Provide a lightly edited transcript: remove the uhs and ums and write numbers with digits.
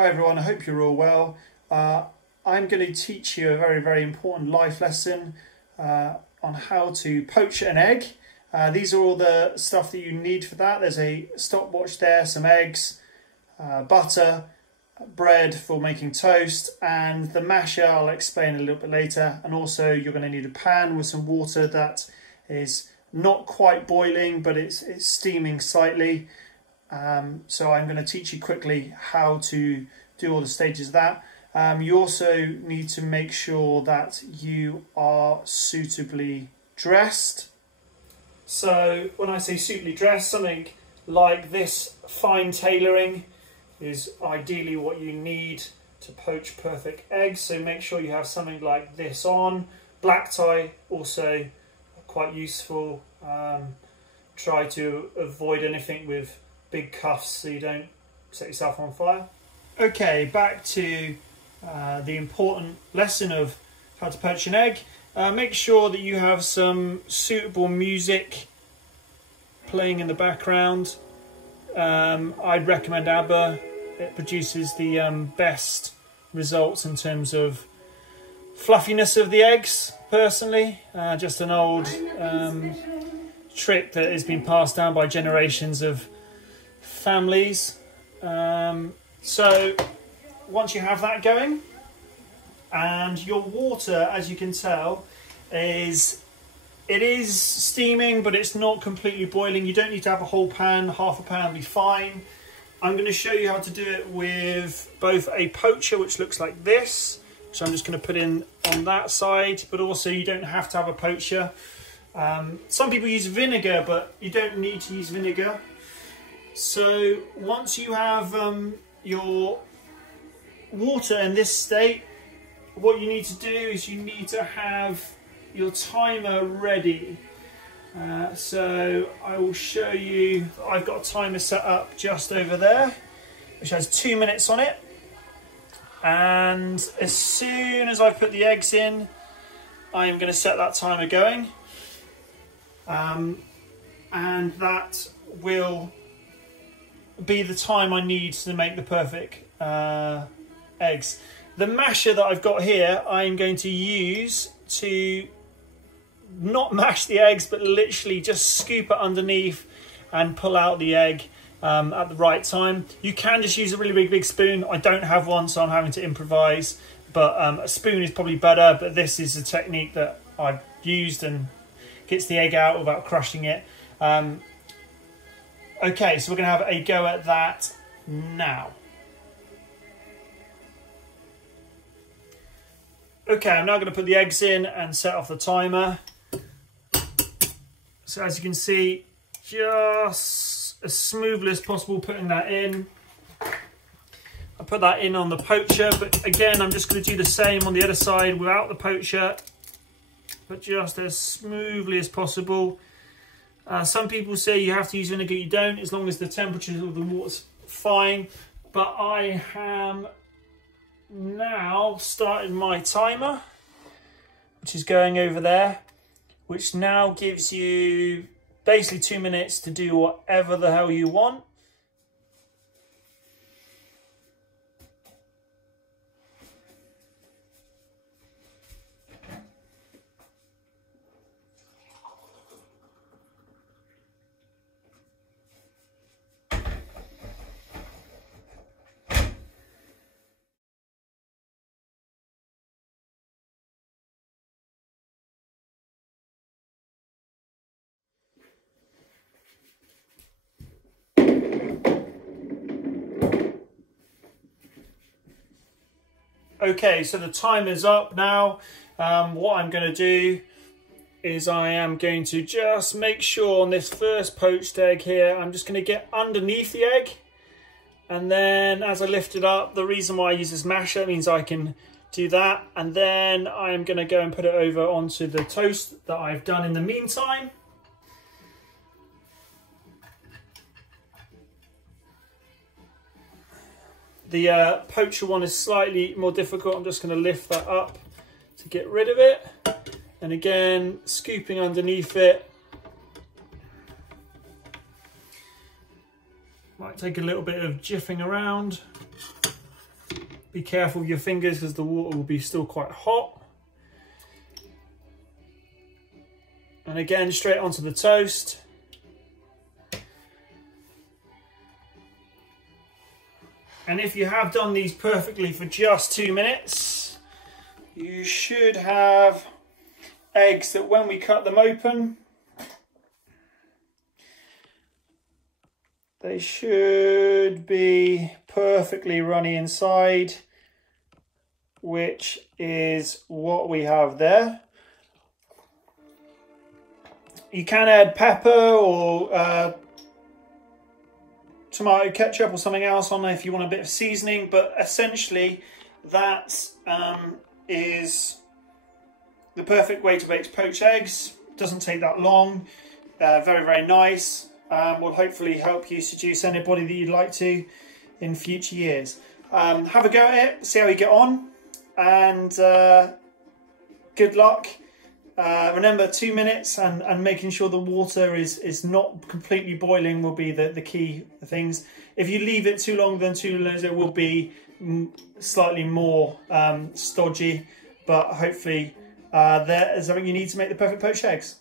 Hi everyone, I hope you're all well. I'm going to teach you a very important life lesson on how to poach an egg. These are all the stuff that you need for that. There's a stopwatch there, some eggs, butter, bread for making toast, and the masher I'll explain a little bit later. And also you're going to need a pan with some water that is not quite boiling, but it's steaming slightly. So I'm going to teach you quickly how to do all the stages of that. You also need to make sure that you are suitably dressed. So when I say suitably dressed, something like this fine tailoring is ideally what you need to poach perfect eggs. So make sure you have something like this on. Black tie also quite useful. Try to avoid anything with big cuffs so you don't set yourself on fire. Okay, back to the important lesson of how to poach an egg. Make sure that you have some suitable music playing in the background. I'd recommend ABBA. It produces the best results in terms of fluffiness of the eggs, personally. Just an old trick that has been passed down by generations of families. So once you have that going, and your water, as you can tell, it is steaming, but it's not completely boiling. You don't need to have a whole pan. Half a pan will be fine. I'm going to show you how to do it with both a poacher, which looks like this, so I'm just going to put in on that side, but also you don't have to have a poacher. Some people use vinegar, but you don't need to use vinegar. So once you have your water in this state, what you need to do is you need to have your timer ready. So I will show you, I've got a timer set up just over there, which has 2 minutes on it. And as soon as I put the eggs in, I'm going to set that timer going. And that will be the time I need to make the perfect eggs. The masher that I've got here, I'm going to use to not mash the eggs, but literally just scoop it underneath and pull out the egg at the right time. You can just use a really big spoon. I don't have one, so I'm having to improvise, but a spoon is probably better. But this is a technique that I've used and gets the egg out without crushing it. Okay, so we're going to have a go at that now. Okay, I'm now going to put the eggs in and set off the timer. So as you can see, just as smoothly as possible putting that in. I put that in on the poacher, but again, I'm just going to do the same on the other side without the poacher, but just as smoothly as possible. Some people say you have to use vinegar. You don't, as long as the temperature of the water's fine. But I am now starting my timer, which is going over there, which now gives you basically 2 minutes to do whatever the hell you want. Okay, so the timer's up now. What I'm going to do is I am going to just make sure on this first poached egg here, I'm just going to get underneath the egg. And then as I lift it up, the reason why I use this masher means I can do that. And then I'm going to go and put it over onto the toast that I've done in the meantime. The poacher one is slightly more difficult. I'm just going to lift that up to get rid of it. And again, scooping underneath it. Might take a little bit of jiffing around. Be careful with your fingers because the water will be still quite hot. And again, straight onto the toast. And if you have done these perfectly for just 2 minutes, you should have eggs that when we cut them open, they should be perfectly runny inside, which is what we have there. You can add pepper or tomato ketchup or something else on there if you want a bit of seasoning, but essentially that is the perfect way to bake poached eggs. Doesn't take that long. Very, very nice. Will hopefully help you seduce anybody that you'd like to in future years. Have a go at it, see how you get on, and good luck. Remember, 2 minutes and making sure the water is not completely boiling will be the key things. If you leave it too long, then it will be slightly more stodgy, but hopefully there is everything you need to make the perfect poached eggs.